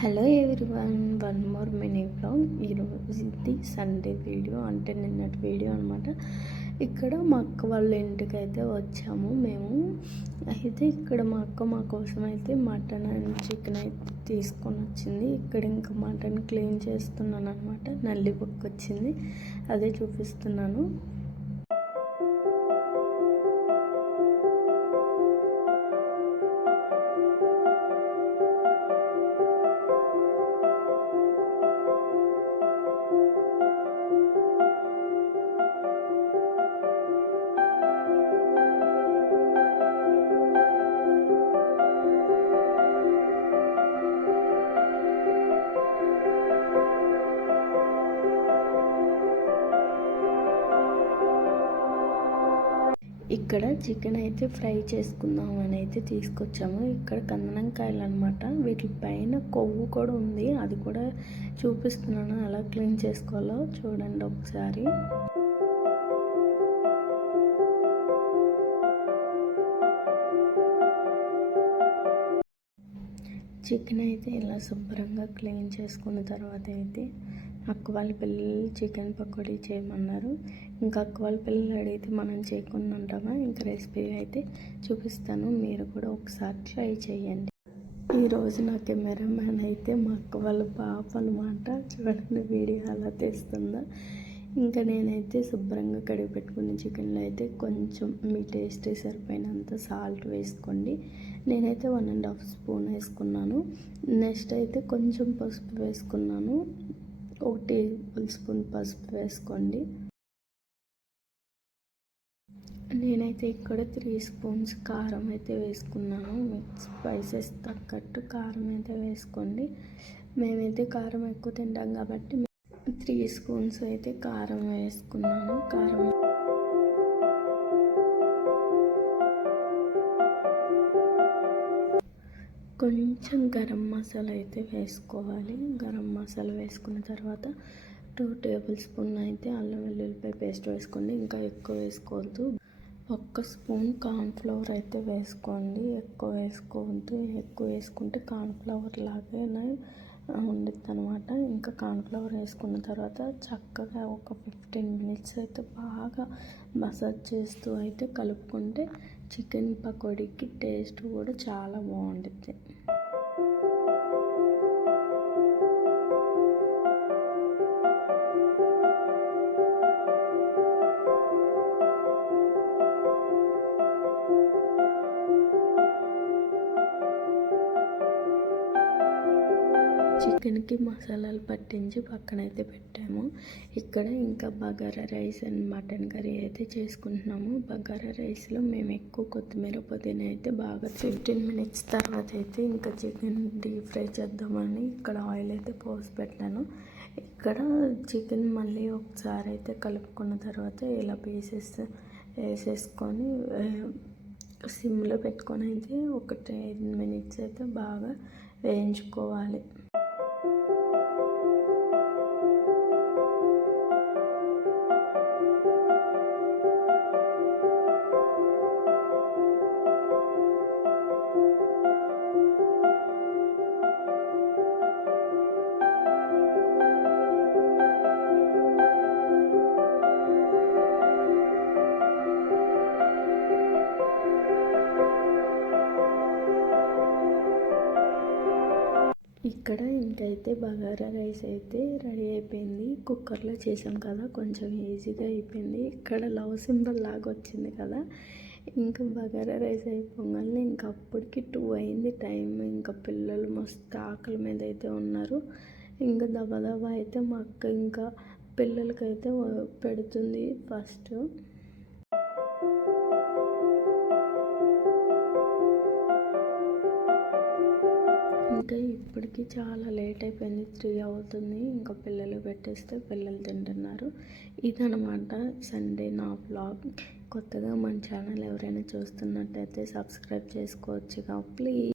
Hello everyone, one more mini blog. ఈరోజు ఇది Sunday video, అంటే నిన్నటి వీడియో అనమాట. ఇక్కడ మా అక్క వాళ్ళ ఇంటికి అయితే వచ్చాము మేము. అయితే ఇక్కడ మా అక్క మా కోసం అయితే మటన్ అండ్ చికెన్ అయితే తీసుకొని వచ్చింది. ఇక్కడ ఇంకా మటన్ క్లీన్ చేస్తున్నాను అనమాట. నల్లి బొక్క వచ్చింది, అదే చూపిస్తున్నాను. ఇక్కడ చికెన్ అయితే ఫ్రై చేసుకుందాం అని అయితే తీసుకొచ్చాము. ఇక్కడ కందనంకాయలు అనమాట. వీటి పైన కొవ్వు కూడా ఉంది, అది కూడా చూపిస్తున్నాను ఎలా క్లీన్ చేసుకోవాలో చూడండి ఒకసారి. చికెన్ అయితే ఇలా శుభ్రంగా క్లీన్ చేసుకున్న తర్వాత అయితే అక్క వాళ్ళ పిల్లలు చికెన్ పకోడీ చేయమన్నారు. ఇంకా అక్క వాళ్ళ పిల్లలు అడిగితే మనం చేయకుండా ఉంటామా. ఇంకా రెసిపీ అయితే చూపిస్తాను, మీరు కూడా ఒకసారి ట్రై చేయండి. ఈరోజు నా కెమెరామ్యాన్ అయితే మా అక్క వాళ్ళ పాప అనమాట. చూడండి వీడియో అలా తీస్తుందా. ఇంకా నేనైతే శుభ్రంగా కడిగి పెట్టుకున్న చికెన్లో అయితే కొంచెం మీ టేస్ట్ సరిపోయినంత సాల్ట్ వేసుకోండి. నేనైతే 1.5 స్పూన్ వేసుకున్నాను. నెక్స్ట్ అయితే కొంచెం పసుపు వేసుకున్నాను. 1 టేబుల్ స్పూన్ పసుపు వేసుకోండి. నేనైతే ఇక్కడ 3 స్పూన్స్ కారం అయితే వేసుకున్నాను. స్పైసెస్ తగ్గట్టు కారం అయితే వేసుకోండి. మేమైతే కారం ఎక్కువ తింటాం కాబట్టి 3 స్పూన్స్ అయితే కారం వేసుకున్నాను. కారం కొంచెం గరం మసాలా అయితే వేసుకోవాలి. గరం మసాలా వేసుకున్న తర్వాత 2 టేబుల్ స్పూన్ అయితే అల్లం వెల్లుల్లిపాయ పేస్ట్ వేసుకోండి. ఇంకా ఎక్కువ వేసుకోవద్దు. 1 స్పూన్ కార్న్ఫ్లవర్ అయితే వేసుకోండి. ఎక్కువ వేసుకోవద్దు. ఎక్కువ వేసుకుంటే కార్న్ఫ్లవర్ లాగానే ఉండిద్ది అనమాట. ఇంకా కార్న్ఫ్లవర్ వేసుకున్న తర్వాత చక్కగా ఒక 15 మినిట్స్ అయితే బాగా మసాజ్ చేస్తూ అయితే కలుపుకుంటే చికెన్ పకోడీకి టేస్ట్ కూడా చాలా బాగుంటుంది. చికెన్కి మసాలాలు పట్టించి పక్కనైతే పెట్టాము. ఇక్కడ ఇంకా bagara rice and mutton curry అయితే చేసుకుంటున్నాము. బగారా రైస్లో మేము ఎక్కువ కొత్తిమీర పుదీనా అయితే బాగా 15 మినిట్స్ తర్వాత అయితే ఇంకా చికెన్ డీప్ ఫ్రై చేద్దామని ఇక్కడ ఆయిల్ అయితే పోసి పెట్టాను. ఇక్కడ చికెన్ మళ్ళీ ఒకసారి అయితే కలుపుకున్న తర్వాత ఇలా పీసెస్ వేసేసుకొని సిమ్లో పెట్టుకొని అయితే ఒక 10 మినిట్స్ అయితే బాగా వేయించుకోవాలి. ఇక్కడ ఇంకైతే బగారా రైస్ అయితే రెడీ అయిపోయింది. కుక్కర్లో చేసాం కదా, కొంచెం ఈజీగా అయిపోయింది. ఇక్కడ లవ్ సింబల్ లాగా వచ్చింది కదా. ఇంకా బగారా రైస్ అయిపోగానే ఇంకా అప్పటికి 2 అయింది టైం. ఇంకా పిల్లలు మస్తు ఆకలి మీద అయితే ఉన్నారు. ఇంకా దబదబా అయితే మా అక్క ఇంకా పిల్లలకైతే పెడుతుంది ఫస్ట్. ఇంకా ఇప్పటికి చాలా లేట్ అయిపోయింది, 3 అవుతుంది. ఇంకా పిల్లలు పెట్టేస్తే పిల్లలు తింటున్నారు. ఇదనమాట సండే నా వ్లాగ్. కొత్తగా మన ఛానల్ ఎవరైనా చూస్తున్నట్టయితే సబ్స్క్రైబ్ చేసుకోవచ్చుగా ప్లీజ్.